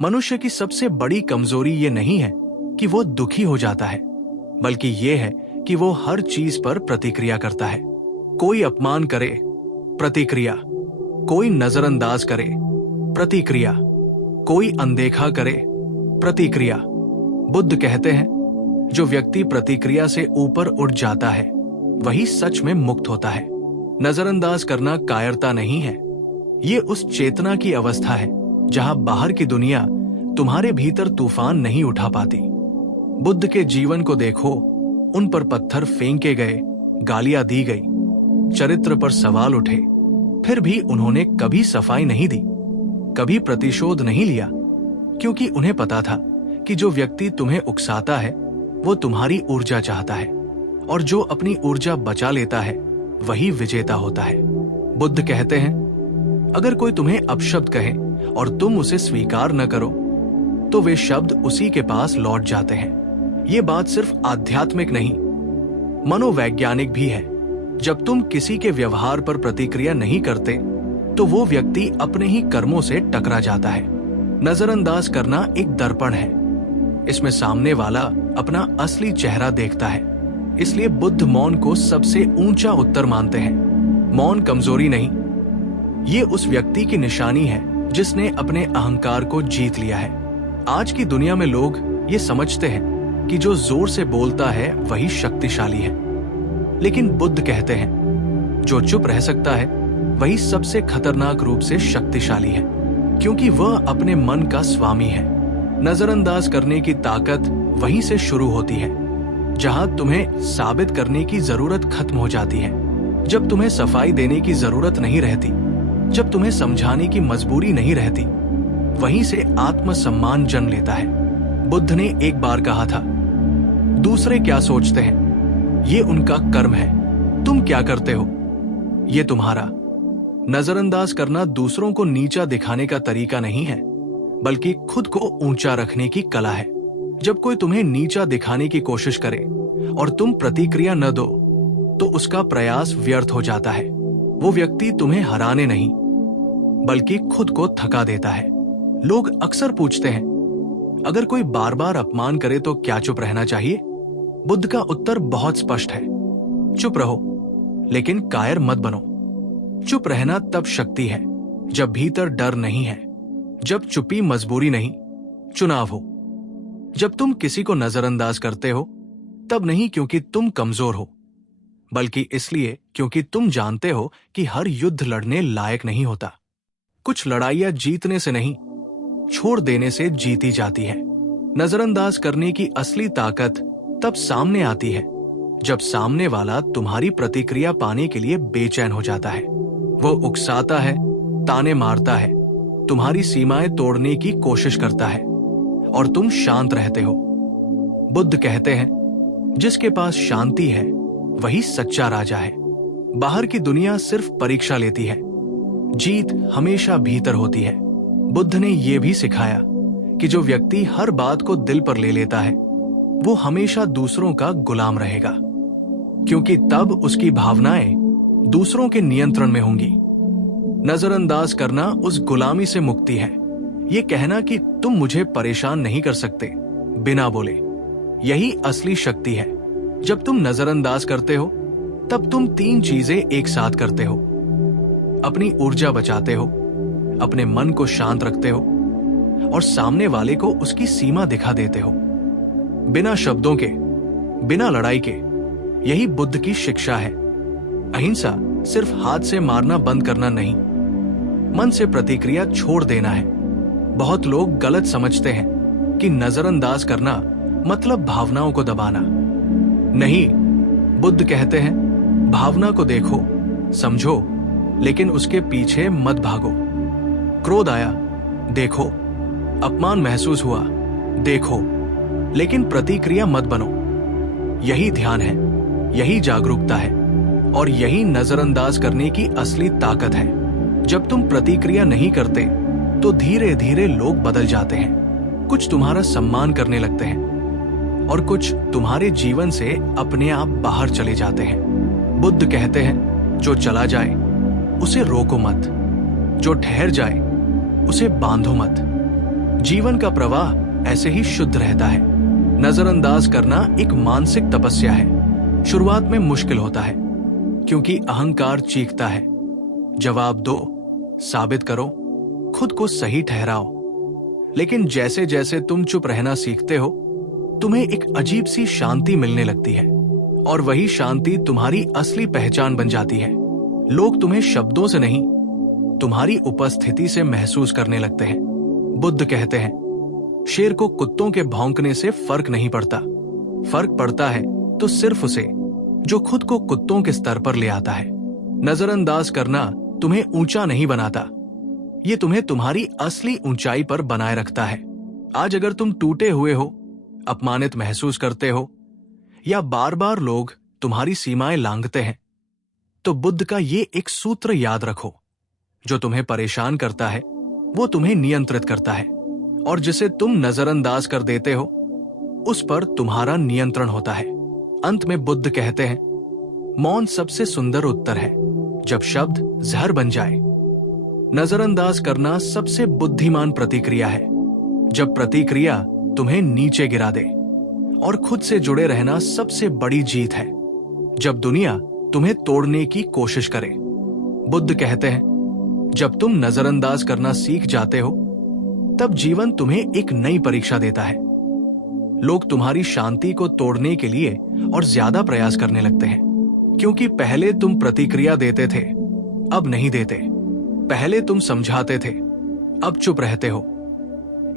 मनुष्य की सबसे बड़ी कमजोरी ये नहीं है कि वो दुखी हो जाता है, बल्कि ये है कि वो हर चीज पर प्रतिक्रिया करता है। कोई अपमान करे, प्रतिक्रिया। कोई नजरअंदाज करे, प्रतिक्रिया। कोई अनदेखा करे, प्रतिक्रिया। बुद्ध कहते हैं, जो व्यक्ति प्रतिक्रिया से ऊपर उठ जाता है वही सच में मुक्त होता है। नजरअंदाज करना कायरता नहीं है, ये उस चेतना की अवस्था है जहां बाहर की दुनिया तुम्हारे भीतर तूफान नहीं उठा पाती। बुद्ध के जीवन को देखो, उन पर पत्थर फेंके गए, गालियां दी गई, चरित्र पर सवाल उठे, फिर भी उन्होंने कभी सफाई नहीं दी, कभी प्रतिशोध नहीं लिया, क्योंकि उन्हें पता था कि जो व्यक्ति तुम्हें उकसाता है वो तुम्हारी ऊर्जा चाहता है, और जो अपनी ऊर्जा बचा लेता है वही विजेता होता है। बुद्ध कहते हैं, अगर कोई तुम्हें अपशब्द कहे और तुम उसे स्वीकार न करो तो वे शब्द उसी के पास लौट जाते हैं। ये बात सिर्फ आध्यात्मिक नहीं, मनोवैज्ञानिक भी है। जब तुम किसी के व्यवहार पर प्रतिक्रिया नहीं करते तो वो व्यक्ति अपने ही कर्मों से टकरा जाता है। नजरअंदाज करना एक दर्पण है, इसमें सामने वाला अपना असली चेहरा देखता है। इसलिए बुद्ध मौन को सबसे ऊंचा उत्तर मानते हैं। मौन कमजोरी नहीं, ये उस व्यक्ति की निशानी है जिसने अपने अहंकार को जीत लिया है। आज की दुनिया में लोग ये समझते हैं कि जो जोर से बोलता है वही शक्तिशाली है, लेकिन बुद्ध कहते हैं, जो चुप रह सकता है वही सबसे खतरनाक रूप से शक्तिशाली है, क्योंकि वह अपने मन का स्वामी है। नजरअंदाज करने की ताकत वहीं से शुरू होती है जहां तुम्हें साबित करने की जरूरत खत्म हो जाती है, जब तुम्हें सफाई देने की जरूरत नहीं रहती, जब तुम्हें समझाने की मजबूरी नहीं रहती, वहीं से आत्मसम्मान जन्म लेता है। बुद्ध ने एक बार कहा था, दूसरे क्या सोचते हैं ये उनका कर्म है, तुम क्या करते हो ये तुम्हारा। नजरअंदाज करना दूसरों को नीचा दिखाने का तरीका नहीं है, बल्कि खुद को ऊंचा रखने की कला है। जब कोई तुम्हें नीचा दिखाने की कोशिश करे और तुम प्रतिक्रिया न दो तो उसका प्रयास व्यर्थ हो जाता है। वो व्यक्ति तुम्हें हराने नहीं बल्कि खुद को थका देता है। लोग अक्सर पूछते हैं, अगर कोई बार बार अपमान करे तो क्या चुप रहना चाहिए? बुद्ध का उत्तर बहुत स्पष्ट है, चुप रहो, लेकिन कायर मत बनो। चुप रहना तब शक्ति है जब भीतर डर नहीं है, जब चुप्पी मजबूरी नहीं, चुनाव हो। जब तुम किसी को नजरअंदाज करते हो तब नहीं क्योंकि तुम कमजोर हो, बल्कि इसलिए क्योंकि तुम जानते हो कि हर युद्ध लड़ने लायक नहीं होता। कुछ लड़ाइयां जीतने से नहीं, छोड़ देने से जीती जाती है। नजरअंदाज करने की असली ताकत तब सामने आती है जब सामने वाला तुम्हारी प्रतिक्रिया पाने के लिए बेचैन हो जाता है। वो उकसाता है, ताने मारता है, तुम्हारी सीमाएं तोड़ने की कोशिश करता है, और तुम शांत रहते हो। बुद्ध कहते हैं, जिसके पास शांति है वही सच्चा राजा है। बाहर की दुनिया सिर्फ परीक्षा लेती है, जीत हमेशा भीतर होती है। बुद्ध ने यह भी सिखाया कि जो व्यक्ति हर बात को दिल पर ले लेता है वो हमेशा दूसरों का गुलाम रहेगा, क्योंकि तब उसकी भावनाएं दूसरों के नियंत्रण में होंगी। नजरअंदाज करना उस गुलामी से मुक्ति है। ये कहना कि तुम मुझे परेशान नहीं कर सकते बिना बोले, यही असली शक्ति है। जब तुम नजरअंदाज करते हो तब तुम तीन चीजें एक साथ करते हो, अपनी ऊर्जा बचाते हो, अपने मन को शांत रखते हो और सामने वाले को उसकी सीमा दिखा देते हो, बिना शब्दों के, बिना लड़ाई के। यही बुद्ध की शिक्षा है। अहिंसा सिर्फ हाथ से मारना बंद करना नहीं, मन से प्रतिक्रिया छोड़ देना है। बहुत लोग गलत समझते हैं कि नजरअंदाज करना मतलब भावनाओं को दबाना। नहीं, बुद्ध कहते हैं, भावना को देखो, समझो, लेकिन उसके पीछे मत भागो। क्रोध आया, देखो, अपमान महसूस हुआ, देखो, लेकिन प्रतिक्रिया मत बनो। यही ध्यान है, यही जागरूकता है, और यही नजरअंदाज करने की असली ताकत है। जब तुम प्रतिक्रिया नहीं करते तो धीरे धीरे लोग बदल जाते हैं। कुछ तुम्हारा सम्मान करने लगते हैं और कुछ तुम्हारे जीवन से अपने आप बाहर चले जाते हैं। बुद्ध कहते हैं, जो चला जाए उसे रोको मत, जो ठहर जाए उसे बांधो मत, जीवन का प्रवाह ऐसे ही शुद्ध रहता है। नजरअंदाज करना एक मानसिक तपस्या है। शुरुआत में मुश्किल होता है क्योंकि अहंकार चीखता है, जवाब दो, साबित करो, खुद को सही ठहराओ। लेकिन जैसे जैसे तुम चुप रहना सीखते हो, तुम्हें एक अजीब सी शांति मिलने लगती है और वही शांति तुम्हारी असली पहचान बन जाती है। लोग तुम्हें शब्दों से नहीं, तुम्हारी उपस्थिति से महसूस करने लगते हैं। बुद्ध कहते हैं, शेर को कुत्तों के भौंकने से फर्क नहीं पड़ता। फर्क पड़ता है तो सिर्फ उसे जो खुद को कुत्तों के स्तर पर ले आता है। नजरअंदाज करना तुम्हें ऊंचा नहीं बनाता, ये तुम्हें तुम्हारी असली ऊंचाई पर बनाए रखता है। आज अगर तुम टूटे हुए हो, अपमानित महसूस करते हो या बार बार लोग तुम्हारी सीमाएं लांघते हैं, तो बुद्ध का ये एक सूत्र याद रखो, जो तुम्हें परेशान करता है वो तुम्हें नियंत्रित करता है, और जिसे तुम नजरअंदाज कर देते हो उस पर तुम्हारा नियंत्रण होता है। अंत में बुद्ध कहते हैं, मौन सबसे सुंदर उत्तर है जब शब्द जहर बन जाए। नजरअंदाज करना सबसे बुद्धिमान प्रतिक्रिया है जब प्रतिक्रिया तुम्हें नीचे गिरा दे, और खुद से जुड़े रहना सबसे बड़ी जीत है जब दुनिया तुम्हें तोड़ने की कोशिश करे। बुद्ध कहते हैं, जब तुम नजरअंदाज करना सीख जाते हो तब जीवन तुम्हें एक नई परीक्षा देता है। लोग तुम्हारी शांति को तोड़ने के लिए और ज्यादा प्रयास करने लगते हैं, क्योंकि पहले तुम प्रतिक्रिया देते थे, अब नहीं देते। पहले तुम समझाते थे, अब चुप रहते हो।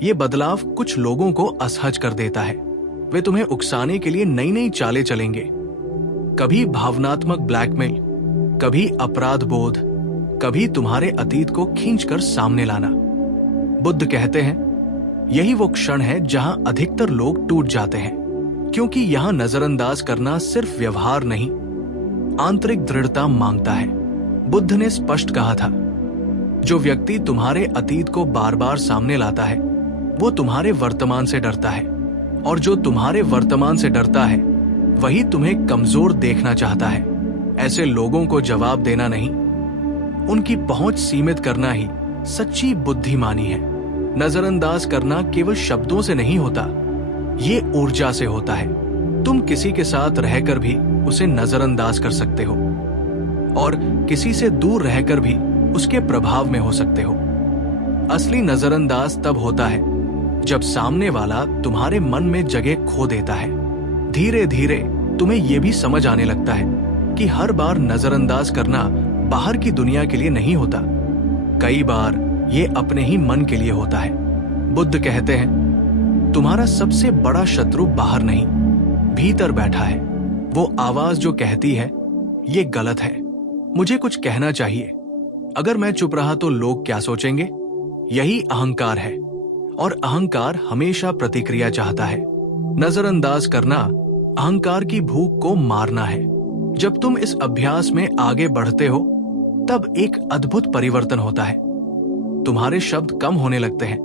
ये बदलाव कुछ लोगों को असहज कर देता है। वे तुम्हें उकसाने के लिए नई नई चालें चलेंगे, कभी भावनात्मक ब्लैकमेल, कभी अपराध बोध, कभी तुम्हारे अतीत को खींचकर सामने लाना। बुद्ध कहते हैं, यही वो क्षण है जहां अधिकतर लोग टूट जाते हैं, क्योंकि यहां नजरअंदाज करना सिर्फ व्यवहार नहीं, आंतरिक दृढ़ता मांगता है। बुद्ध ने स्पष्ट कहा था, जो व्यक्ति तुम्हारे अतीत को बार बार सामने लाता है वो तुम्हारे वर्तमान से डरता है, और जो तुम्हारे वर्तमान से डरता है वही तुम्हें कमजोर देखना चाहता है। ऐसे लोगों को जवाब देना नहीं, उनकी पहुंच सीमित करना ही सच्ची बुद्धिमानी है। नजरअंदाज करना केवल शब्दों से नहीं होता, ये ऊर्जा से होता है। तुम किसी के साथ रहकर भी उसे नजरअंदाज कर सकते हो, और किसी से दूर रहकर भी उसके प्रभाव में हो सकते हो। असली नजरअंदाज तब होता है जब सामने वाला तुम्हारे मन में जगह खो देता है। धीरे धीरे तुम्हें यह भी समझ आने लगता है कि हर बार नजरअंदाज करना बाहर की दुनिया के लिए नहीं होता, कई बार ये अपने ही मन के लिए होता है। बुद्ध कहते हैं, तुम्हारा सबसे बड़ा शत्रु बाहर नहीं, भीतर बैठा है। वो आवाज जो कहती है, ये गलत है, मुझे कुछ कहना चाहिए, अगर मैं चुप रहा तो लोग क्या सोचेंगे। यही अहंकार है, और अहंकार हमेशा प्रतिक्रिया चाहता है। नजरअंदाज करना अहंकार की भूख को मारना है। जब तुम इस अभ्यास में आगे बढ़ते हो तब एक अद्भुत परिवर्तन होता है। तुम्हारे शब्द कम होने लगते हैं,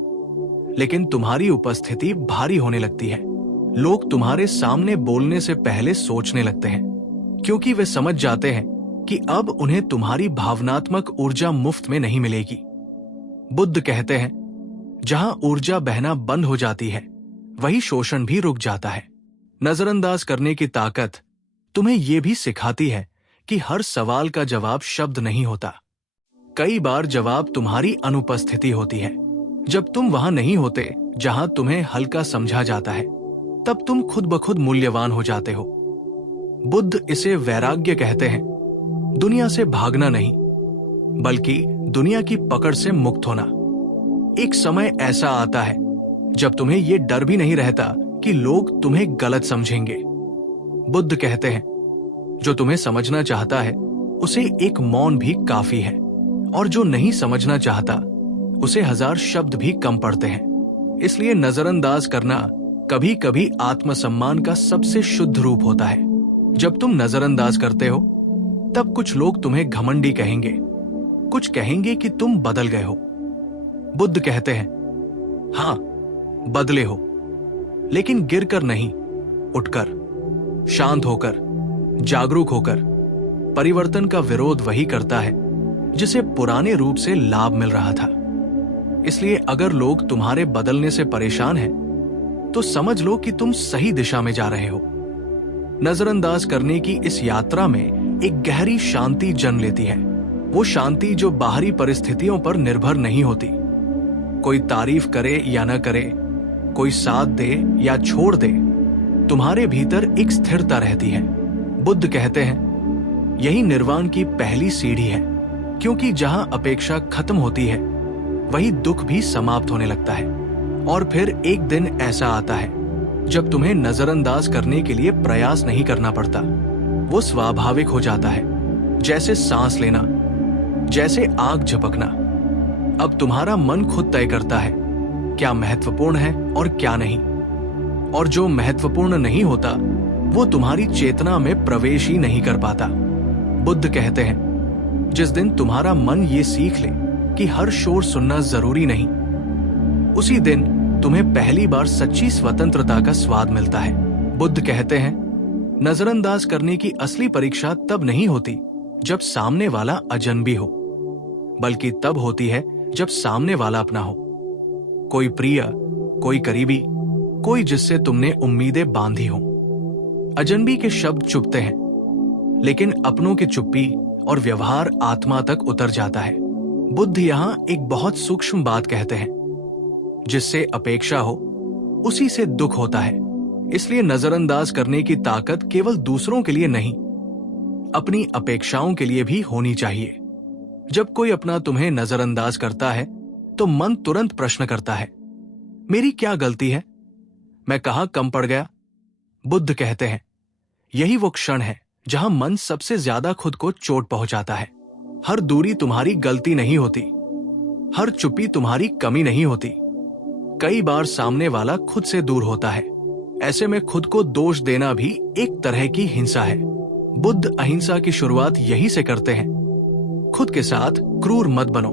लेकिन तुम्हारी उपस्थिति भारी होने लगती है। लोग तुम्हारे सामने बोलने से पहले सोचने लगते हैं, क्योंकि वे समझ जाते हैं कि अब उन्हें तुम्हारी भावनात्मक ऊर्जा मुफ्त में नहीं मिलेगी। बुद्ध कहते हैं, जहां ऊर्जा बहना बंद हो जाती है वही शोषण भी रुक जाता है। नजरअंदाज करने की ताकत तुम्हें यह भी सिखाती है कि हर सवाल का जवाब शब्द नहीं होता। कई बार जवाब तुम्हारी अनुपस्थिति होती है। जब तुम वहां नहीं होते जहां तुम्हें हल्का समझा जाता है, तब तुम खुद ब खुद मूल्यवान हो जाते हो। बुद्ध इसे वैराग्य कहते हैं। दुनिया से भागना नहीं, बल्कि दुनिया की पकड़ से मुक्त होना। एक समय ऐसा आता है जब तुम्हें यह डर भी नहीं रहता कि लोग तुम्हें गलत समझेंगे। बुद्ध कहते हैं, जो तुम्हें समझना चाहता है उसे एक मौन भी काफी है, और जो नहीं समझना चाहता उसे 1000 शब्द भी कम पड़ते हैं। इसलिए नजरअंदाज करना कभी कभी आत्मसम्मान का सबसे शुद्ध रूप होता है। जब तुम नजरअंदाज करते हो तब कुछ लोग तुम्हें घमंडी कहेंगे, कुछ कहेंगे कि तुम बदल गए हो। बुद्ध कहते हैं, हां बदले हो, लेकिन गिरकर नहीं, उठकर, शांत होकर, जागरूक होकर। परिवर्तन का विरोध वही करता है जिसे पुराने रूप से लाभ मिल रहा था। इसलिए अगर लोग तुम्हारे बदलने से परेशान हैं, तो समझ लो कि तुम सही दिशा में जा रहे हो। नजरअंदाज करने की इस यात्रा में एक गहरी शांति जन्म लेती है। वो शांति जो बाहरी परिस्थितियों पर निर्भर नहीं होती। कोई तारीफ करे या न करे, कोई साथ दे या छोड़ दे, तुम्हारे भीतर एक स्थिरता रहती है। बुद्ध कहते हैं, यही निर्वाण की पहली सीढ़ी है, क्योंकि जहां अपेक्षा खत्म होती है, वही दुख भी समाप्त होने लगता है। और फिर एक दिन ऐसा आता है जब तुम्हें नजरअंदाज करने के लिए प्रयास नहीं करना पड़ता। वो स्वाभाविक हो जाता है, जैसे सांस लेना, जैसे आग झपकना। अब तुम्हारा मन खुद तय करता है क्या महत्वपूर्ण है और क्या नहीं। और जो महत्वपूर्ण नहीं होता, वो तुम्हारी चेतना में प्रवेश ही नहीं कर पाता। बुद्ध कहते हैं, जिस दिन तुम्हारा मन ये सीख ले कि हर शोर सुनना जरूरी नहीं, उसी दिन तुम्हें पहली बार सच्ची स्वतंत्रता का स्वाद मिलता है। बुद्ध कहते हैं, नजरअंदाज करने की असली परीक्षा तब नहीं होती जब सामने वाला अजनबी हो, बल्कि तब होती है जब सामने वाला अपना हो। कोई प्रिय, कोई करीबी, कोई जिससे तुमने उम्मीदें बांधी हो। अजनबी के शब्द चुभते हैं, लेकिन अपनों की चुप्पी और व्यवहार आत्मा तक उतर जाता है। बुद्ध यहां एक बहुत सूक्ष्म बात कहते हैं, जिससे अपेक्षा हो उसी से दुख होता है। इसलिए नजरअंदाज करने की ताकत केवल दूसरों के लिए नहीं, अपनी अपेक्षाओं के लिए भी होनी चाहिए। जब कोई अपना तुम्हें नजरअंदाज करता है, तो मन तुरंत प्रश्न करता है, मेरी क्या गलती है? मैं कहां कम पड़ गया? बुद्ध कहते हैं, यही वो क्षण है जहां मन सबसे ज्यादा खुद को चोट पहुंचाता है। हर दूरी तुम्हारी गलती नहीं होती, हर चुप्पी तुम्हारी कमी नहीं होती। कई बार सामने वाला खुद से दूर होता है। ऐसे में खुद को दोष देना भी एक तरह की हिंसा है। बुद्ध अहिंसा की शुरुआत यही से करते हैं, खुद के साथ क्रूर मत बनो।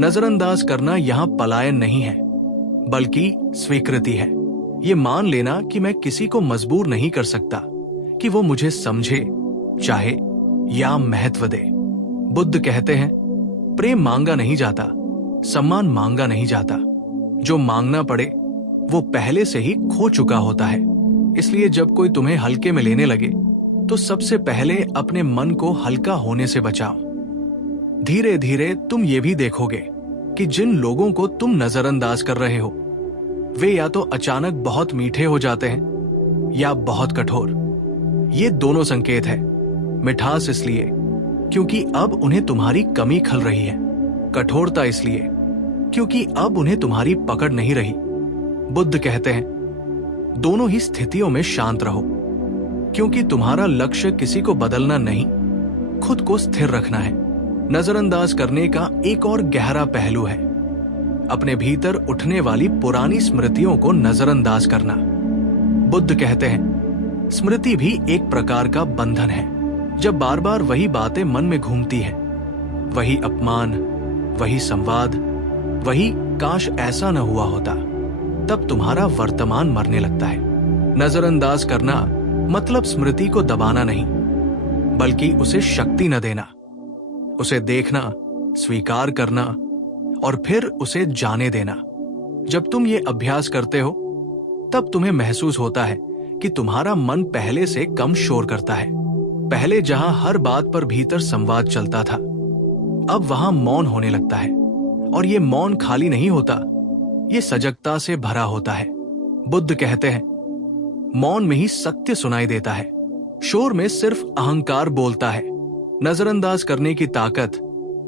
नजरअंदाज करना यहां पलायन नहीं है, बल्कि स्वीकृति है। ये मान लेना कि मैं किसी को मजबूर नहीं कर सकता कि वो मुझे समझे, चाहे या महत्व दे। बुद्ध कहते हैं, प्रेम मांगा नहीं जाता, सम्मान मांगा नहीं जाता। जो मांगना पड़े वो पहले से ही खो चुका होता है। इसलिए जब कोई तुम्हें हल्के में लेने लगे, तो सबसे पहले अपने मन को हल्का होने से बचाओ। धीरे धीरे तुम ये भी देखोगे कि जिन लोगों को तुम नजरअंदाज कर रहे हो, वे या तो अचानक बहुत मीठे हो जाते हैं या बहुत कठोर। ये दोनों संकेत है। मिठास इसलिए क्योंकि अब उन्हें तुम्हारी कमी खल रही है, कठोरता इसलिए क्योंकि अब उन्हें तुम्हारी पकड़ नहीं रही। बुद्ध कहते हैं, दोनों ही स्थितियों में शांत रहो, क्योंकि तुम्हारा लक्ष्य किसी को बदलना नहीं, खुद को स्थिर रखना है। नजरअंदाज करने का एक और गहरा पहलू है अपने भीतर उठने वाली पुरानी स्मृतियों को नजरअंदाज करना। बुद्ध कहते हैं, स्मृति भी एक प्रकार का बंधन है। जब बार बार वही बातें मन में घूमती है, वही अपमान, वही संवाद, वही काश ऐसा न हुआ होता, तब तुम्हारा वर्तमान मरने लगता है। नजरअंदाज करना मतलब स्मृति को दबाना नहीं, बल्कि उसे शक्ति न देना, उसे देखना, स्वीकार करना और फिर उसे जाने देना। जब तुम ये अभ्यास करते हो, तब तुम्हें महसूस होता है कि तुम्हारा मन पहले से कम शोर करता है। पहले जहां हर बात पर भीतर संवाद चलता था, अब वहां मौन होने लगता है। और ये मौन खाली नहीं होता, ये सजगता से भरा होता है। बुद्ध कहते हैं, मौन में ही सत्य सुनाई देता है, शोर में सिर्फ अहंकार बोलता है। नजरअंदाज करने की ताकत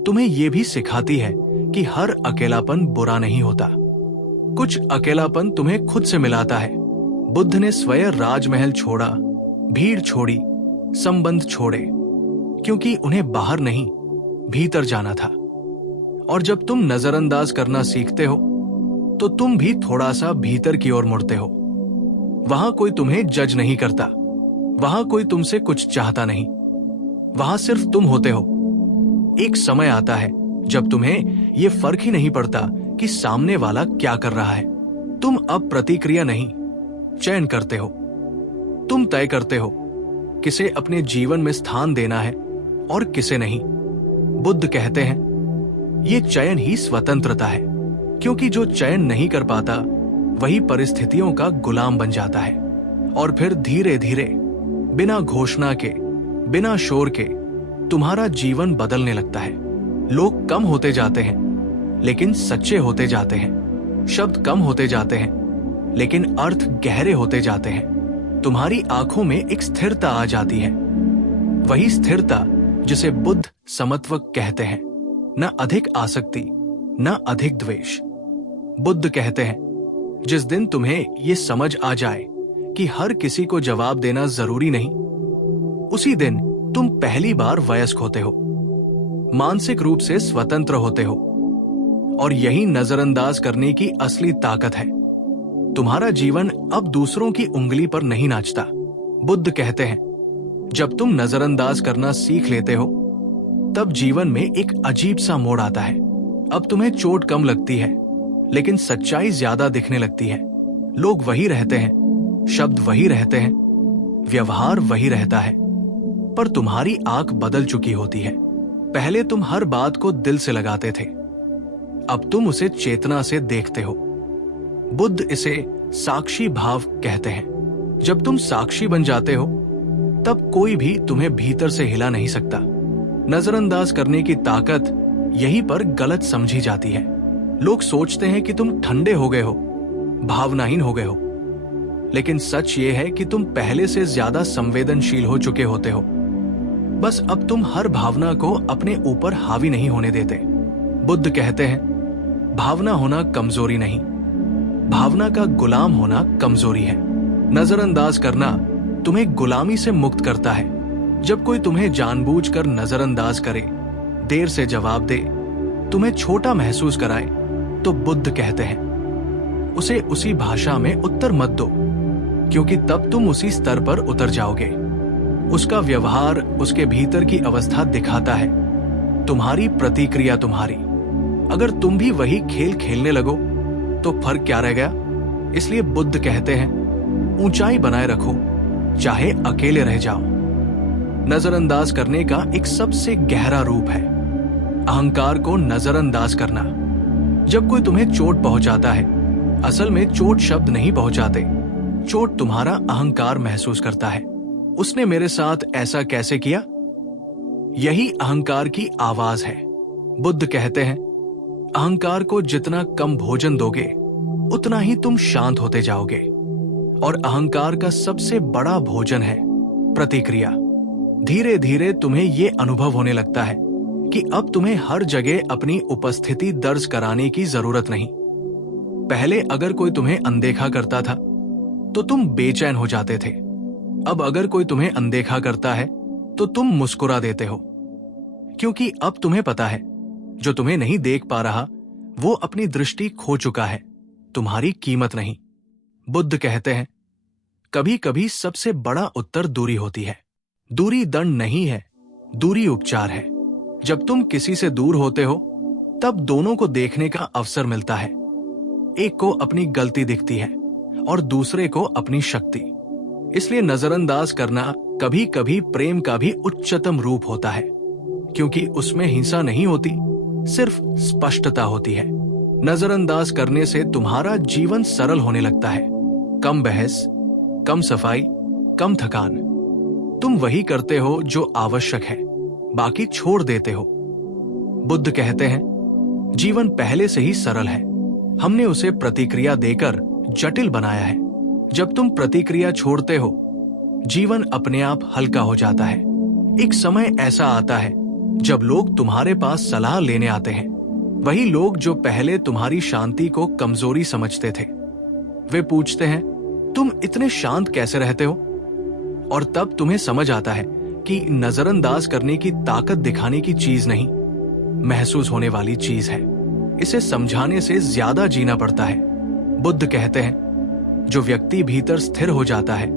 तुम्हें यह भी सिखाती है कि हर अकेलापन बुरा नहीं होता। कुछ अकेलापन तुम्हें खुद से मिलाता है। बुद्ध ने स्वयं राजमहल छोड़ा, भीड़ छोड़ी, संबंध छोड़े, क्योंकि उन्हें बाहर नहीं, भीतर जाना था। और जब तुम नजरअंदाज करना सीखते हो, तो तुम भी थोड़ा सा भीतर की ओर मुड़ते हो। वहां कोई तुम्हें जज नहीं करता, वहां कोई तुमसे कुछ चाहता नहीं, वहां सिर्फ तुम होते हो। एक समय आता है जब तुम्हें यह फर्क ही नहीं पड़ता कि सामने वाला क्या कर रहा है। तुम अब प्रतिक्रिया नहीं, चयन करते हो। तुम तय करते हो किसे अपने जीवन में स्थान देना है और किसे नहीं। बुद्ध कहते हैं, ये चयन ही स्वतंत्रता है। क्योंकि जो चयन नहीं कर पाता वही परिस्थितियों का गुलाम बन जाता है और फिर धीरे धीरे बिना घोषणा के, बिना शोर के तुम्हारा जीवन बदलने लगता है। लोग कम होते जाते हैं लेकिन सच्चे होते जाते हैं। शब्द कम होते जाते हैं लेकिन अर्थ गहरे होते जाते हैं। तुम्हारी आंखों में एक स्थिरता आ जाती है, वही स्थिरता जिसे बुद्ध समत्व कहते हैं। न अधिक आसक्ति, न अधिक द्वेष। बुद्ध कहते हैं, जिस दिन तुम्हें ये समझ आ जाए कि हर किसी को जवाब देना जरूरी नहीं, उसी दिन तुम पहली बार वयस्क होते हो, मानसिक रूप से स्वतंत्र होते हो। और यही नजरअंदाज करने की असली ताकत है। तुम्हारा जीवन अब दूसरों की उंगली पर नहीं नाचता। बुद्ध कहते हैं, जब तुम नजरअंदाज करना सीख लेते हो तब जीवन में एक अजीब सा मोड़ आता है। अब तुम्हें चोट कम लगती है लेकिन सच्चाई ज्यादा दिखने लगती है। लोग वही रहते हैं, शब्द वही रहते हैं, व्यवहार वही रहता है, पर तुम्हारी आंख बदल चुकी होती है। पहले तुम हर बात को दिल से लगाते थे, अब तुम उसे चेतना से देखते हो। बुद्ध इसे साक्षी भाव कहते हैं। जब तुम साक्षी बन जाते हो तब कोई भी तुम्हें भीतर से हिला नहीं सकता। नजरअंदाज करने की ताकत यहीं पर गलत समझी जाती है। लोग सोचते हैं कि तुम ठंडे हो गए हो, भावनाहीन हो गए हो, लेकिन सच ये है कि तुम पहले से ज्यादा संवेदनशील हो चुके होते हो। बस अब तुम हर भावना को अपने ऊपर हावी नहीं होने देते। बुद्ध कहते हैं, भावना होना कमजोरी नहीं, भावना का गुलाम होना कमजोरी है। नजरअंदाज करना तुम्हें गुलामी से मुक्त करता है। जब कोई तुम्हें जानबूझकर नजरअंदाज करे, देर से जवाब दे, तुम्हें छोटा महसूस कराए, तो बुद्ध कहते हैं, उसे उसी भाषा में उत्तर मत दो, क्योंकि तब तुम उसी स्तर पर उतर जाओगे। उसका व्यवहार उसके भीतर की अवस्था दिखाता है, तुम्हारी प्रतिक्रिया तुम्हारी। अगर तुम भी वही खेल खेलने लगो तो फर्क क्या रह गया? इसलिए बुद्ध कहते हैं, ऊंचाई बनाए रखो, चाहे अकेले रह जाओ। नजरअंदाज करने का एक सबसे गहरा रूप है अहंकार को नजरअंदाज करना। जब कोई तुम्हें चोट पहुंचाता है, असल में चोट शब्द नहीं पहुंचाते, चोट तुम्हारा अहंकार महसूस करता है। उसने मेरे साथ ऐसा कैसे किया? यही अहंकार की आवाज है। बुद्ध कहते हैं, अहंकार को जितना कम भोजन दोगे उतना ही तुम शांत होते जाओगे। और अहंकार का सबसे बड़ा भोजन है प्रतिक्रिया। धीरे धीरे तुम्हें ये अनुभव होने लगता है कि अब तुम्हें हर जगह अपनी उपस्थिति दर्ज कराने की जरूरत नहीं। पहले अगर कोई तुम्हें अनदेखा करता था तो तुम बेचैन हो जाते थे। अब अगर कोई तुम्हें अनदेखा करता है तो तुम मुस्कुरा देते हो, क्योंकि अब तुम्हें पता है जो तुम्हें नहीं देख पा रहा वो अपनी दृष्टि खो चुका है, तुम्हारी कीमत नहीं। बुद्ध कहते हैं, कभी कभी सबसे बड़ा उत्तर दूरी होती है। दूरी दंड नहीं है, दूरी उपचार है। जब तुम किसी से दूर होते हो तब दोनों को देखने का अवसर मिलता है। एक को अपनी गलती दिखती है और दूसरे को अपनी शक्ति। इसलिए नजरअंदाज करना कभी कभी प्रेम का भी उच्चतम रूप होता है, क्योंकि उसमें हिंसा नहीं होती, सिर्फ स्पष्टता होती है। नजरअंदाज करने से तुम्हारा जीवन सरल होने लगता है। कम बहस, कम सफाई, कम थकान। तुम वही करते हो जो आवश्यक है, बाकी छोड़ देते हो। बुद्ध कहते हैं, जीवन पहले से ही सरल है, हमने उसे प्रतिक्रिया देकर जटिल बनाया है। जब तुम प्रतिक्रिया छोड़ते हो, जीवन अपने आप हल्का हो जाता है। एक समय ऐसा आता है जब लोग तुम्हारे पास सलाह लेने आते हैं, वही लोग जो पहले तुम्हारी शांति को कमजोरी समझते थे। वे पूछते हैं, तुम इतने शांत कैसे रहते हो? और तब तुम्हें समझ आता है कि नजरअंदाज करने की ताकत दिखाने की चीज नहीं, महसूस होने वाली चीज है। इसे समझाने से ज्यादा जीना पड़ता है। बुद्ध कहते हैं, जो व्यक्ति भीतर स्थिर हो जाता है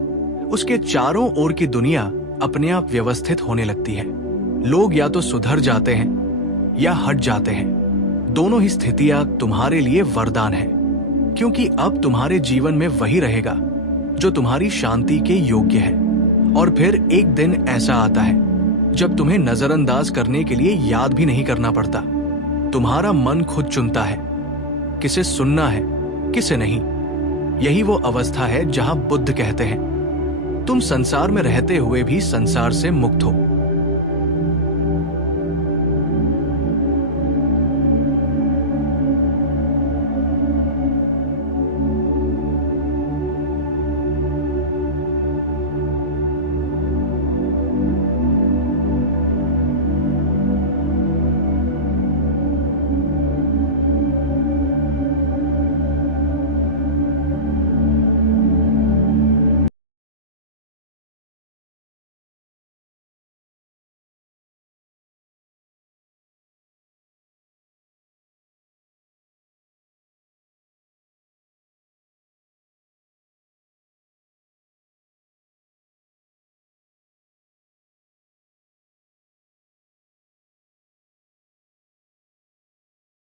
उसके चारों ओर की दुनिया अपने आप व्यवस्थित होने लगती है। लोग या तो सुधर जाते हैं या हट जाते हैं। दोनों ही स्थितियां तुम्हारे लिए वरदान है, क्योंकि अब तुम्हारे जीवन में वही रहेगा जो तुम्हारी शांति के योग्य है। और फिर एक दिन ऐसा आता है जब तुम्हें नजरअंदाज करने के लिए याद भी नहीं करना पड़ता। तुम्हारा मन खुद चुनता है, किसे सुनना है, किसे नहीं। यही वो अवस्था है जहां बुद्ध कहते हैं, तुम संसार में रहते हुए भी संसार से मुक्त हो।